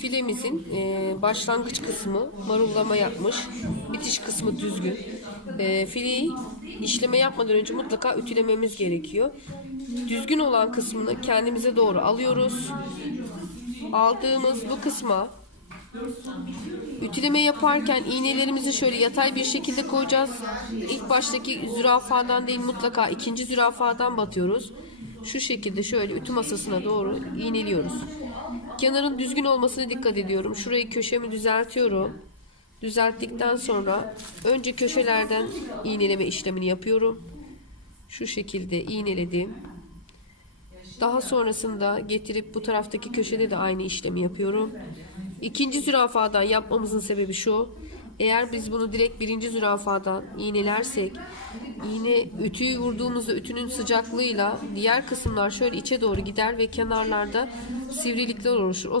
Filemizin e, başlangıç kısmı marullama yapmış. Bitiş kısmı düzgün. E, fileyi işleme yapmadan önce mutlaka ütülememiz gerekiyor. Düzgün olan kısmını kendimize doğru alıyoruz. Aldığımız bu kısma Ütüleme yaparken iğnelerimizi şöyle yatay bir şekilde koyacağız. İlk baştaki zürafadan değil mutlaka ikinci zürafadan batıyoruz. Şu şekilde şöyle ütü masasına doğru iğneliyoruz. Kenarın düzgün olmasına dikkat ediyorum. Şurayı köşemi düzeltiyorum. Düzelttikten sonra önce köşelerden iğneleme işlemini yapıyorum. Şu şekilde iğneledim. Daha sonrasında getirip bu taraftaki köşede de aynı işlemi yapıyorum. İkinci zürafadan yapmamızın sebebi şu. Eğer biz bunu direkt birinci zürafadan iğnelersek iğne ütüyü vurduğumuzda ütünün sıcaklığıyla diğer kısımlar şöyle içe doğru gider ve kenarlarda sivrilikler oluşur. O